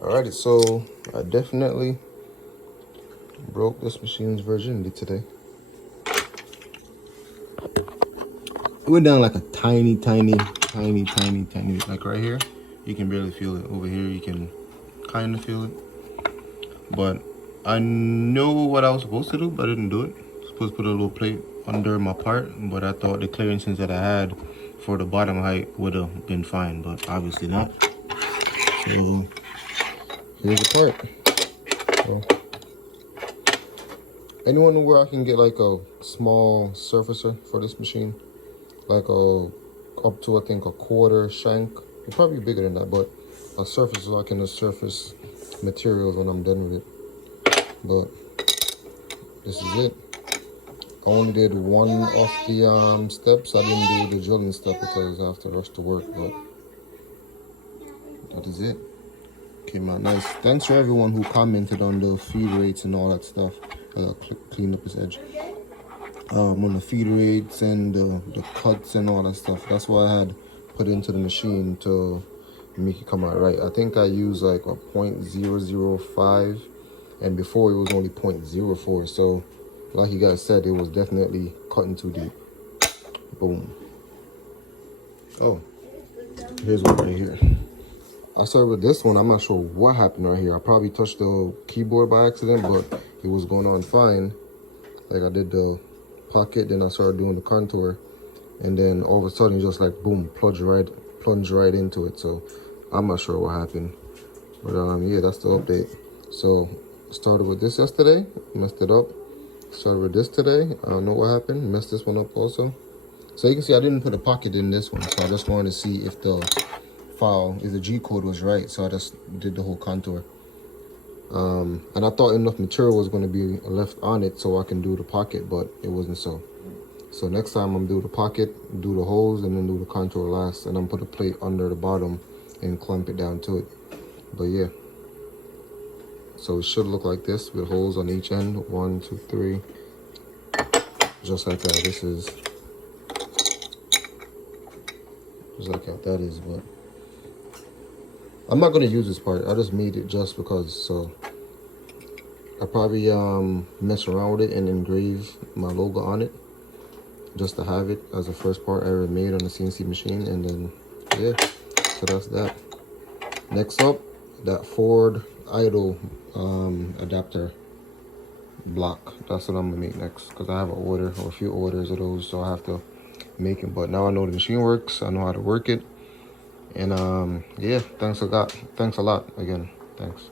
Alrighty, so I definitely broke this machine's virginity today. It went down like a tiny, like right here. You can barely feel it. Over here, you can kind of feel it. But I knew what I was supposed to do, but I didn't do it. I was supposed to put a little plate under my part, but I thought the clearances that I had for the bottom height would have been fine, but obviously not. So here's the part. So, anyone know where I can get like a small surfacer for this machine? Like up to I think a quarter shank. It's probably bigger than that, but a surfacer so I can surface materials when I'm done with it. But this is it. I only did one of the steps. I didn't do the drilling step because I have to rush to work, but that is it. Came out nice. Thanks for everyone who commented on the feed rates and all that stuff. Clean up his edge. On the feed rates and the cuts and all that stuff. That's why I had put into the machine to make it come out right. I think I used like a 0.005 and before it was only 0.04. So like you guys said, it was definitely cutting too deep. Boom. Oh, here's one right here. I started with this one. I'm not sure what happened right here. I probably touched the keyboard by accident, but it was going on fine. Like I did the pocket, then I started doing the contour, and then all of a sudden just like boom, plunge right into it. So I'm not sure what happened, but yeah, that's the update. So started with this yesterday, messed it up. Started with this today. I don't know what happened, messed this one up also. So you can see I didn't put a pocket in this one, so I just wanted to see if the G code was right. So I just did the whole contour. And I thought enough material was going to be left on it so I can do the pocket, but it wasn't so. So next time I'm do the pocket, do the holes, and then do the contour last, and I'm put a plate under the bottom and clamp it down to it. But yeah, so it should look like this with holes on each end. 1, 2, 3, just like that. This is just like how that is, but I'm not gonna use this part. I just made it just because. So I probably mess around with it and engrave my logo on it just to have it as the first part I ever made on the CNC machine. And then yeah, so that's that. Next up, that Ford idle adapter block. That's what I'm gonna make next because I have an order or a few orders of those, so I have to make it. But now I know the machine works, I know how to work it, and yeah, thanks a lot again. Thanks.